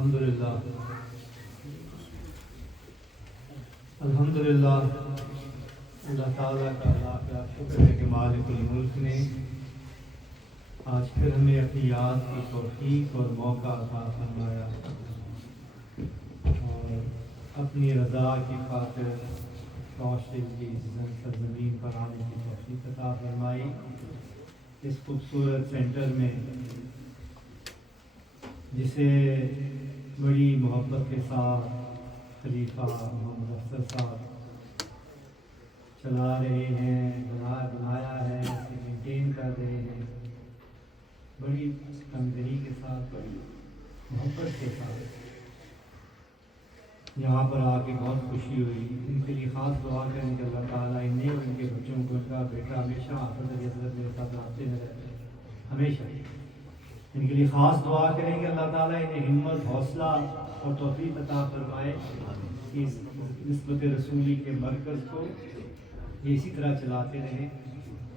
الحمدللہ الحمدللہ اللہ تعالیٰ کا لاکھ لاکھ شکر ہے کہ مالک الملک نے آج پھر ہمیں اپنی یاد کی توفیق اور موقع عطا فرمایا اور اپنی رضا کی خاطر روشن کی سرزمین پر آنے کی توفیق عطا فرمائی۔ اس خوبصورت سینٹر میں جسے بڑی محبت کے ساتھ خلیفہ محمد افضل صاحب چلا رہے ہیں، بنایا ہے، اسے مینٹین کر رہے ہیں، بڑی تنظیمی کے ساتھ، بڑی محبت کے ساتھ یہاں پر آ کے بہت خوشی ہوئی۔ ان کے لیے خاص دعا کریں کہ اللہ تعالیٰ انہیں اور ان کے بچوں کو، ان کا بیٹا ہمیشہ حافظ حضرت میرے ساتھ رابطے میں رہتے ہیں، ہمیشہ ان کے لیے خاص دعا کریں کہ اللہ تعالیٰ انہیں ہمت، حوصلہ اور توفیق عطا فرمائے کہ اس نسبت رسولی کے مرکز کو یہ اسی طرح چلاتے رہیں،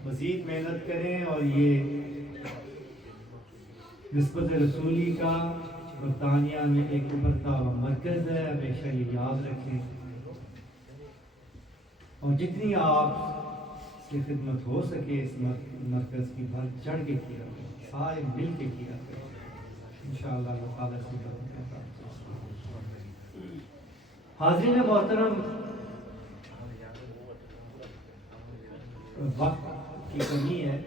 مزید محنت کریں اور یہ نسبت رسولی کا برطانیہ میں ایک ابھرتا ہوا مرکز ہے، ہمیشہ یہ یاد رکھیں اور جتنی آپ سے خدمت ہو سکے اس مرکز کی بھر چڑھ کے کیا کریں، سارے مل کے کیا کریں، انشاءاللہ اللہ تعالیٰ سے برکت عطا۔ حاضرین محترم، وقت کی کمی ہے،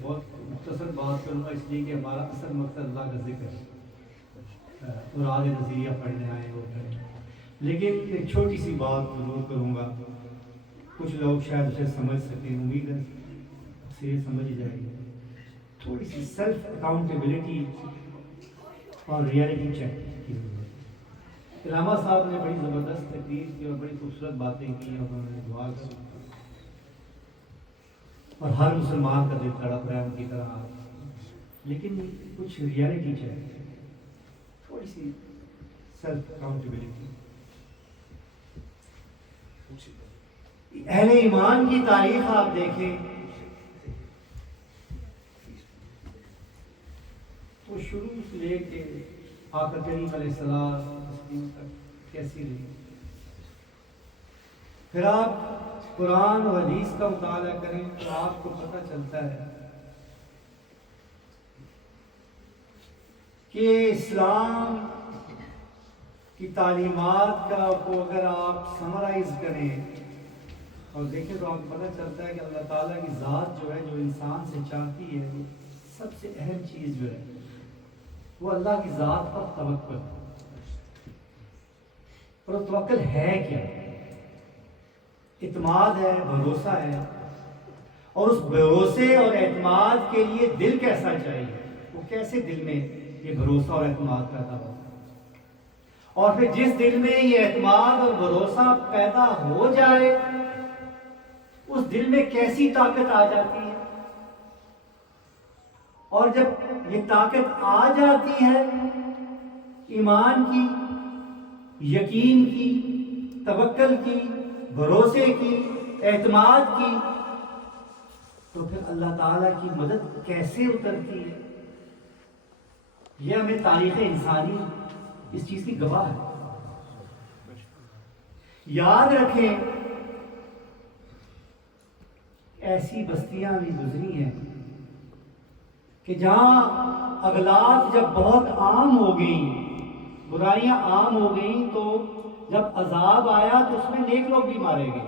بہت مختصر بات کروں گا اس لیے کہ ہمارا اصل مقصد اللہ کا ذکر ہے اور آگے نظریہ پڑھنے آئے وہ کریں، لیکن ایک چھوٹی سی بات ضرور کروں گا، کچھ لوگ شاید اسے سمجھ سکیں، امید ہے اسے سمجھ جائے گی۔ تھوڑی سی سیلف اکاؤنٹیبلٹی اور ریئلٹی چیک کی ضرورت۔ علامہ صاحب نے بڑی زبردست تقریر کی اور بڑی خوبصورت باتیں کی اور انہوں نے دعا کی اور ہر مسلمان کا دل تڑپ رہا ہے ان کی طرح، لیکن کچھ ریئلٹی چیک، تھوڑی سی سیلف اکاؤنٹیبلٹی۔ اہل ایمان کی تاریخ آپ دیکھیں تو شروع سے لے کے آقا کریم علیہ السلام تک کیسی رہی، پھر آپ قرآن و حدیث کا مطالعہ کریں تو آپ کو پتہ چلتا ہے کہ اسلام کی تعلیمات کا کو اگر آپ سمرائز کریں اور دیکھیں تو آپ کو پتہ چلتا ہے کہ اللہ تعالیٰ کی ذات جو ہے، جو انسان سے چاہتی ہے، وہ سب سے اہم چیز جو ہے وہ اللہ کی ذات پر توکل ہے۔ اور وہ توکل ہے کیا؟ اعتماد ہے، بھروسہ ہے، اور اس بھروسے اور اعتماد کے لیے دل کیسا چاہیے، وہ کیسے دل میں یہ بھروسہ اور اعتماد پیدا ہو، اور پھر جس دل میں یہ اعتماد اور بھروسہ پیدا ہو جائے اس دل میں کیسی طاقت آ جاتی ہے، اور جب یہ طاقت آ جاتی ہے ایمان کی، یقین کی، توکل کی، بھروسے کی، اعتماد کی، تو پھر اللہ تعالیٰ کی مدد کیسے اترتی ہے؟ یہ ہمیں تاریخ انسانی اس چیز کی گواہ ہے۔ یاد رکھیں ایسی بستیاں بھی گزری ہیں کہ جہاں اغلاط جب بہت عام ہو گئیں، برائیاں عام ہو گئیں، تو جب عذاب آیا تو اس میں نیک لوگ بھی مارے گئے،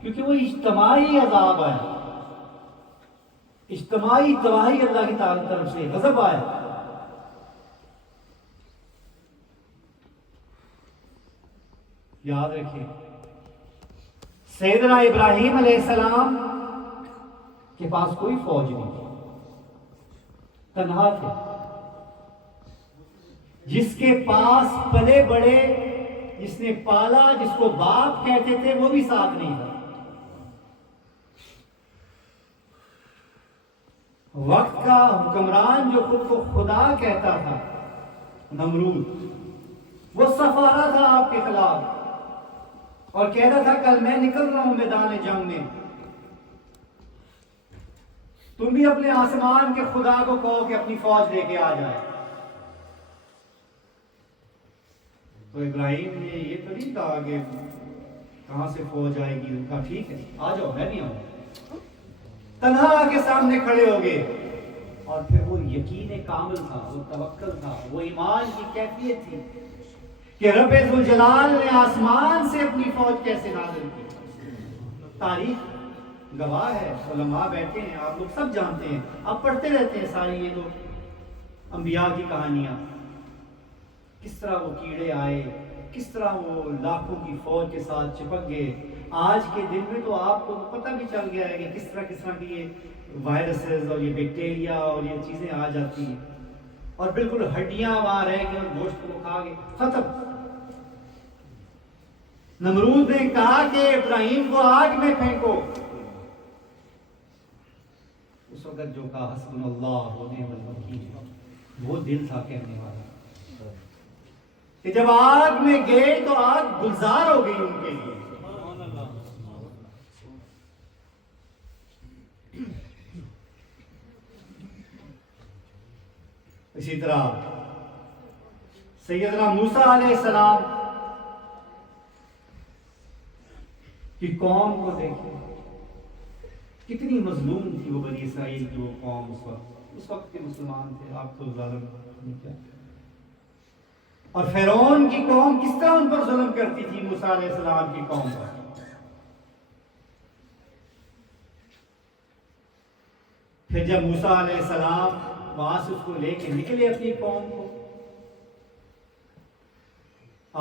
کیونکہ وہ اجتماعی عذاب آیا، اجتماعی تباہی اللہ کی تعالی طرف سے غضب آیا۔ یاد رکھیں سیدنا ابراہیم علیہ السلام کے پاس کوئی فوج نہیں تھی، تنہا تھے، جس کے پاس پلے بڑے، جس نے پالا، جس کو باپ کہتے تھے، وہ بھی ساتھ نہیں تھا۔ وقت کا حکمران جو خود کو خدا کہتا تھا، نمرود، وہ صف آ رہا تھا آپ کے خلاف اور کہتا تھا کل میں نکل رہا ہوں میدان جنگ میں، تم بھی اپنے آسمان کے خدا کو کہو کہ اپنی فوج لے کے آ جائے۔ تو ابراہیم نے یہ تو نہیں کہا کہ کہاں سے فوج آئے گی، ان کا ٹھیک ہے آ جاؤ میں نہیں آؤں، تنہا آ کے سامنے کھڑے ہو گئے۔ اور پھر وہ یقین کامل تھا، وہ توکل تھا، وہ ایمان کی کیفیت تھی کہ رب ذوالجلال نے آسمان سے اپنی فوج کیسے نازل کی۔ تاریخ گواہ ہے، علماء بیٹھے ہیں، آپ لوگ سب جانتے ہیں، آپ پڑھتے رہتے ہیں ساری یہ تو انبیاء کی کہانیاں، کس طرح وہ کیڑے آئے، کس طرح وہ لاکھوں کی فوج کے ساتھ چپک گئے۔ آج کے دن میں تو آپ کو پتہ بھی چل گیا ہے کہ کس طرح کی یہ وائرسز اور یہ بیکٹیریا اور یہ چیزیں آ جاتی ہیں، اور بالکل ہڈیاں وہاں رہ گئی اور گوشت کو کھا گئے، ختم۔ نمرود نے کہا کہ ابراہیم کو آگ میں پھینکو، اس وقت جو کہا حسبنا اللہ و نعم الوکیل، وہ دل تھا کہنے والا کہ جب آگ میں گئے تو آگ گلزار ہو گئی ان کے لیے۔ اسی طرح سیدنا موسیٰ علیہ السلام کی قوم کو دیکھیں، کتنی مظلوم تھی وہ بنی اسرائیل کی وہ قوم اس وقت کے مسلمان تھے، آپ تو ظالم نہیں کیا۔ اور فرعون کی قوم کس طرح ان پر ظلم کرتی تھی موسیٰ علیہ السلام کی قوم پر۔ پھر جب موسیٰ علیہ السلام وہاں سے اس کو لے کے نکلے اپنی قوم کو،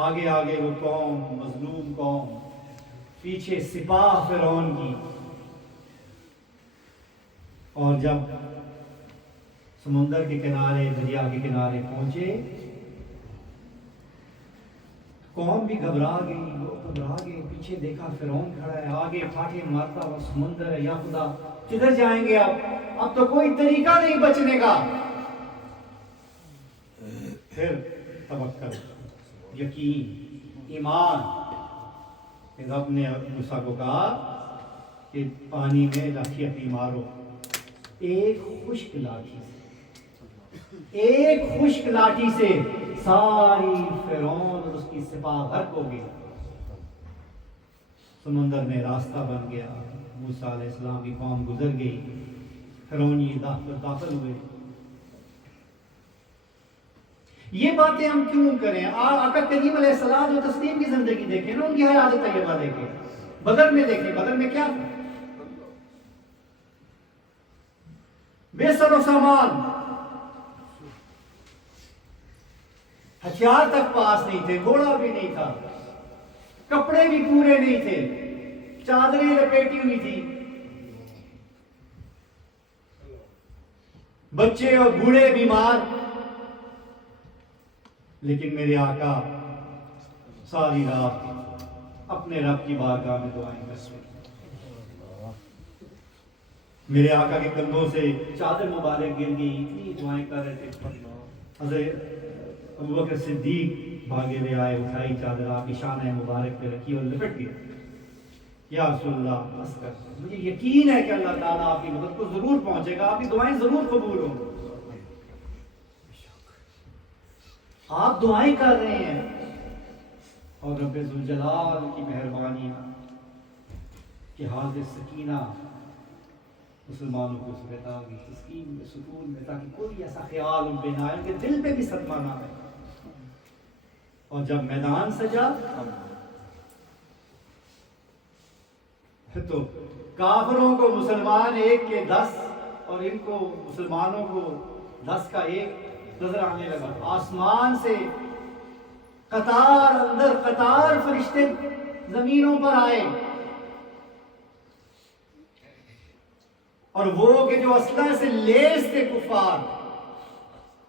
آگے آگے وہ قوم، مظلوم قوم، پیچھے سپاہ فرعون کی، اور جب سمندر کے کنارے، دریا کے کنارے پہنچے، قوم بھی گھبرا گئی، لوگ گھبرا گئے، پیچھے دیکھا فرعون کھڑا ہے، آگے پھاٹے مارتا ہوا سمندر ہے، یا خدا کدھر جائیں گے اب تو کوئی طریقہ نہیں بچنے کا۔ پھر توکل، یقین، ایمان، رب نے موسیٰ کو کہا کہ پانی میں لاٹھی اپنی مارو، ایک خشک لاٹھی سے ساری فرعون اور اس کی سپاہ غرق ہو گئی، سمندر میں راستہ بن گیا، موسیٰ علیہ السلام کی قوم گزر گئی، فرعونی داخل ہوئے۔ یہ باتیں ہم کیوں کریں؟ آقا کریم علیہ السلام و تسلیم کی زندگی دیکھیں نا، ان کی حیات طیبہ دیکھیں، بدر میں دیکھیں، بدر میں کیا تھا؟ بے سر و سامان، ہتھیار تک پاس نہیں تھے، گھوڑا بھی نہیں تھا، کپڑے بھی پورے نہیں تھے، چادریں لپیٹی ہوئی تھی، بچے اور بوڑھے بیمار، لیکن میرے آقا ساری رات اپنے رب کی بارگاہ میں دعائیں کرتے، میرے آقا کے کندھوں سے چادر مبارک گر گئی، اتنی دعائیں کر رہے تھے۔ حضرت ابوبکر صدیق بھاگے ہوئے آئے، اٹھائی چادر، آپ کی شانہ مبارک پہ رکھی اور لپٹ گئے، یا رسول اللہ بس کر، مجھے یقین ہے کہ اللہ تعالیٰ آپ کی مدد کو ضرور پہنچے گا، آپ کی دعائیں ضرور قبول ہوں۔ آپ دعائیں کر رہے ہیں اور رب ذوالجلال کی مہربانی کہ حالت سکینہ مسلمانوں کو سکتا ہوگی، تسکین میں، سکون میں، تاکہ کوئی ایسا خیال ان پہ نہ آئے، ان کے دل پہ بھی صدمہ نہ آئے۔ اور جب میدان سجا تو کافروں کو مسلمان 1 کے 10 اور ان کو مسلمانوں کو 10 کا 1 نظر آنے لگا۔ آسمان سے قطار اندر قطار فرشتے زمینوں پر آئے، اور وہ کہ جو اسلحہ سے لیس تھے کفار،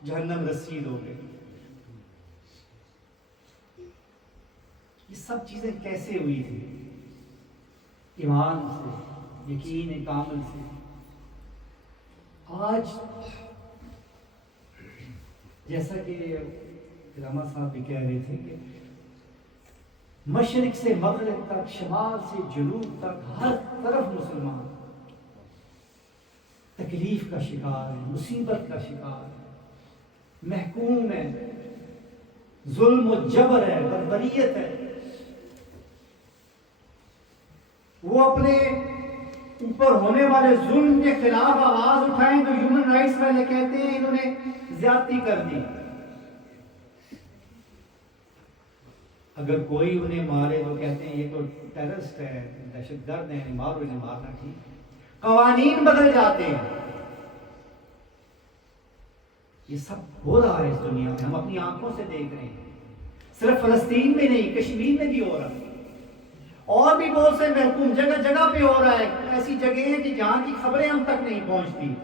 جہنم رسید ہو گئے۔ یہ سب چیزیں کیسے ہوئی تھی؟ ایمان سے، یقین کامل سے۔ آج جیسا کہ علامہ صاحب بھی کہہ رہے تھے کہ مشرق سے مغرب تک، شمال سے جنوب تک، ہر طرف مسلمان تکلیف کا شکار ہے، مصیبت کا شکار ہے، محکوم ہے، ظلم و جبر ہے، بربریت ہے. وہ اپنے اوپر ہونے والے ظلم کے خلاف آواز اٹھائیں تو ہیومن رائٹس والے کہتے ہیں انہوں نے زیادتی کر دی. اگر کوئی انہیں مارے تو کہتے ہیں یہ تو ٹیررسٹ ہے، دہشت گرد ہیں، مارو انہیں، مارنا ٹھیک. قوانین بدل جاتے ہیں. یہ سب ہو رہا ہے اس دنیا میں، ہم اپنی آنکھوں سے دیکھ رہے ہیں. صرف فلسطین میں نہیں، کشمیر میں بھی ہو رہا ہے، اور بھی بہت سے محکوم جگہ جگہ پہ ہو رہا ہے. ایسی جگہیں ہیں کہ جہاں کی خبریں ہم تک نہیں پہنچتی.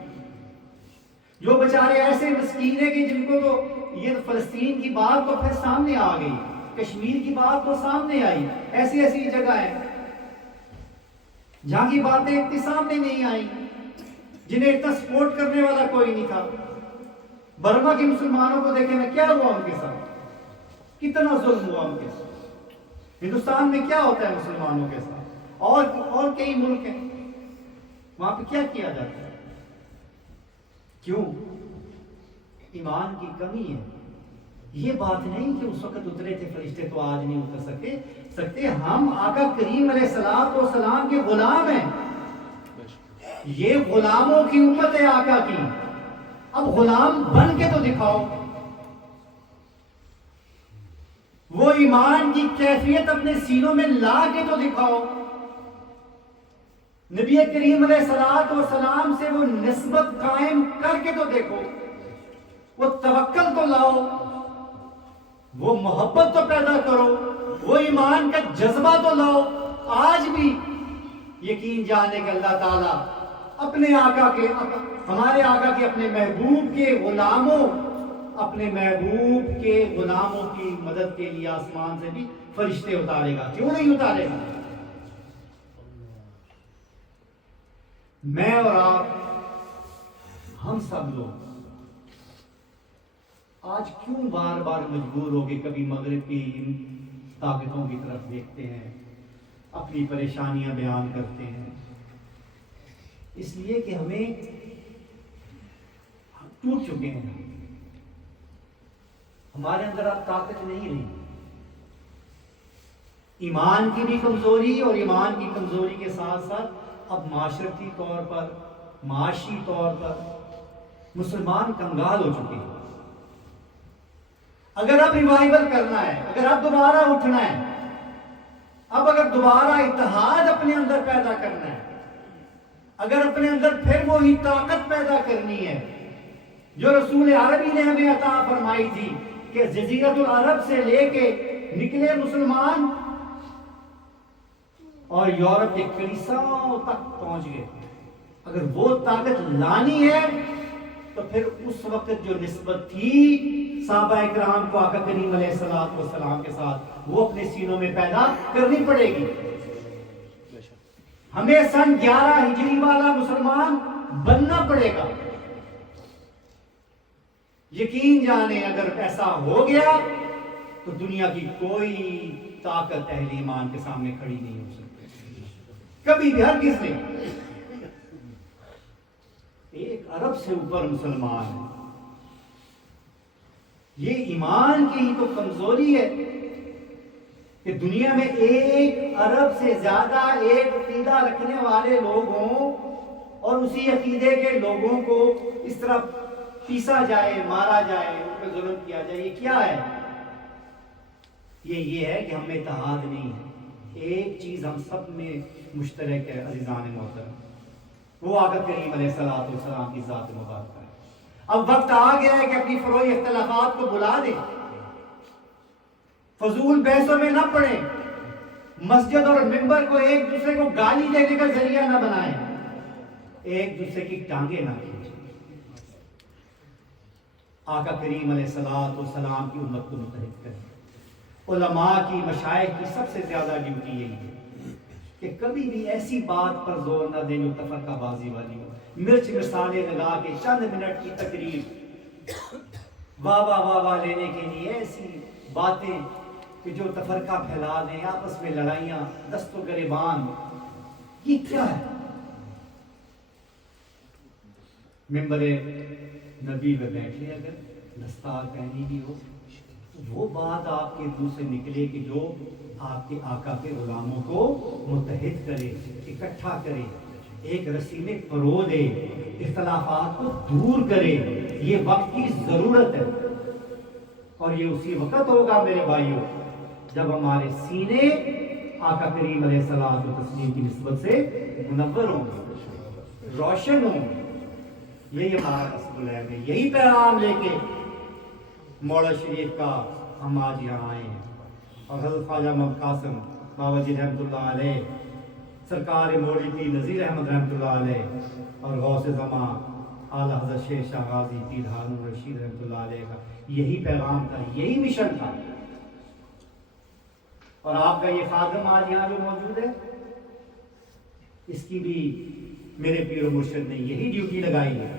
جو بیچارے ایسے مسکین ہیں کہ جن کو تو یہ فلسطین کی بات تو پھر سامنے آ گئی، کشمیر کی بات تو سامنے آئی. ایسی ایسی جگہ ہیں جہاں کی باتیں اتنی سامنے نہیں آئی، جنہیں اتنا سپورٹ کرنے والا کوئی نہیں تھا. برما کے مسلمانوں کو دیکھیں نا کیا ہوا ان کے ساتھ، کتنا ظلم ہوا ان کے ساتھ. ہندوستان میں کیا ہوتا ہے مسلمانوں کے ساتھ، اور کئی ملک ہیں وہاں پہ کیا کیا جاتا ہے. کیوں؟ ایمان کی کمی ہے. یہ بات نہیں کہ اس وقت اترے تھے فرشتے تو آج نہیں اتر سکتے. ہم آقا کریم علیہ الصلوۃ والسلام کے غلام ہیں. یہ غلاموں کی امت ہے آقا کی. اب غلام بن کے تو دکھاؤ، وہ ایمان کی کیفیت اپنے سینوں میں لا کے تو دکھاؤ. نبی کریم علیہ الصلوۃ والسلام سے وہ نسبت قائم کر کے تو دیکھو، وہ توکل تو لاؤ، وہ محبت تو پیدا کرو، وہ ایمان کا جذبہ تو لاؤ. آج بھی یقین جانے کہ اللہ تعالیٰ اپنے آقا کے، ہمارے آقا کے اپنے محبوب کے غلاموں، اپنے محبوب کے غلاموں کی مدد کے لیے آسمان سے بھی فرشتے اتارے گا. کیوں نہیں اتارے گا؟ میں اور آپ، ہم سب لوگ آج کیوں بار بار مجبور ہو کے کبھی مغرب کی ان طاقتوں کی طرف دیکھتے ہیں، اپنی پریشانیاں بیان کرتے ہیں؟ اس لیے کہ ہمیں ٹوٹ چکے ہیں، ہمارے اندر اب طاقت نہیں رہی. ایمان کی بھی کمزوری، اور ایمان کی کمزوری کے ساتھ ساتھ اب معاشرتی طور پر، معاشی طور پر مسلمان کنگال ہو چکے ہیں. اگر اب ریوائول کرنا ہے، اگر اب دوبارہ اٹھنا ہے، اب اگر دوبارہ اتحاد اپنے اندر پیدا کرنا ہے، اگر اپنے اندر پھر وہی طاقت پیدا کرنی ہے جو رسول عربی نے ہمیں عطا فرمائی تھی کہ جزیرت العرب سے لے کے نکلے مسلمان اور یورپ کے کلیساؤں تک پہنچ گئے، اگر وہ طاقت لانی ہے تو پھر اس وقت جو نسبت تھی صحابہ اکرام کو آقا کریم علیہ الصلوۃ والسلام کے ساتھ، وہ اپنے سینوں میں پیدا کرنی پڑے گی. ہمیں سن 11 ہجری والا مسلمان بننا پڑے گا. یقین جانے اگر ایسا ہو گیا تو دنیا کی کوئی طاقت اہل ایمان کے سامنے کھڑی نہیں ہو سکتی، کبھی بھی. ہر کس نے 1 ارب سے اوپر مسلمان ہے. یہ ایمان کی ہی تو کمزوری ہے کہ دنیا میں 1 ارب سے زیادہ ایک عقیدہ رکھنے والے لوگ ہوں اور اسی عقیدے کے لوگوں کو اس طرح پیسا جائے، مارا جائے، ان پہ ظلم کیا جائے. یہ کیا ہے؟ یہ ہے کہ ہم میں اتحاد نہیں ہے. ایک چیز ہم سب میں مشترک ہے عزیزان محترم، وہ آقا کریم علیہ الصلوۃ والسلام کی ذات مبارکہ ہے. اب وقت آ گیا ہے کہ اپنی فروعی اختلافات کو بلا دیں، فضول بحثوں میں نہ پڑیں، مسجد اور ممبر کو ایک دوسرے کو گالی دینے کا ذریعہ نہ بنائیں، ایک دوسرے کی ٹانگیں نہ کھینچیں. آقا کریم علیہ الصلوۃ والسلام کی امت کو متحد کریں. علماء کی، مشائخ کی سب سے زیادہ ڈیوٹی یہی ہے کہ کبھی بھی ایسی بات پر زور نہ دیں جو تفرقہ بازی والی ہو. مرچ مسالے لگا کے چند منٹ کی تقریر، واہ واہ واہ واہ لینے کے لیے ایسی باتیں کہ جو تفرقہ پھیلا دیں، آپس میں لڑائیاں، دست و گریبان، یہ کیا ہے؟ ممبر نبی پہ بیٹھے، اگر دستار پہنی بھی ہو وہ بات آپ کے منہ سے نکلے کہ جو آپ کے آقا کے غلاموں کو متحد کرے، اکٹھا کرے، ایک رسی میں پرو دے، اختلافات کو دور کرے، یہ وقت کی ضرورت ہے۔ اور یہ اسی وقت ہوگا میرے بھائیوں جب ہمارے سینے آقا کریم علیہ الصلوۃ والتسلیم کی نسبت سے منور ہوں گے، روشن ہوں گے۔ یہی ہمارا قصد العین ہے، یہی پیغام لے کے مولا شریف کا ہم آج یہاں آئے ہیں۔ اور حضرت خواجہ محمد قاسم بابا جی رحمۃ اللہ علیہ، سرکار مولی پیر نذیر احمد رحمۃ اللہ علیہ، اور غوث زمان اعلیٰ حضرت شیخ شاہ غازی پیر ہارون رشید رحمۃ اللہ علیہ کا یہی پیغام تھا، یہی مشن تھا۔ اور آپ کا یہ خادم آج یہاں جو موجود ہے، اس کی بھی میرے پیر و مرشد نے یہی ڈیوٹی لگائی ہے۔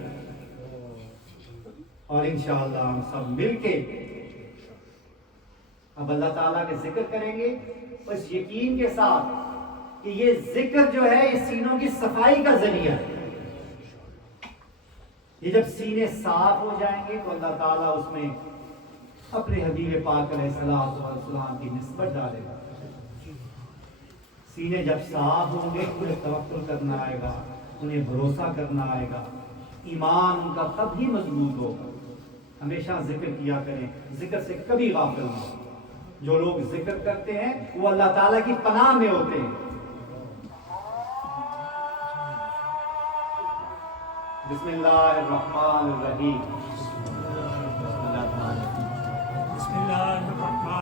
اور انشاءاللہ ہم سب مل کے اب اللہ تعالیٰ کے ذکر کریں گے، اس یقین کے ساتھ کہ یہ ذکر جو ہے یہ سینوں کی صفائی کا ذریعہ ہے۔ یہ جب سینے صاف ہو جائیں گے تو اللہ تعالیٰ اس میں اپنے حبیب پاک علیہ السلام کی نسبت ڈالے گا۔ سینے جب صاف ہوں گے انہیں توکل کرنا آئے گا، انہیں بھروسہ کرنا آئے گا، ایمان ان کا تب ہی مضبوط ہوگا۔ ہمیشہ ذکر کیا کریں، ذکر سے کبھی غافل نہ ہو۔ جو لوگ ذکر کرتے ہیں وہ اللہ تعالیٰ کی پناہ میں ہوتے ہیں۔ بسم اللہ الرحمن الرحیم۔ بسم اللہ الرحمن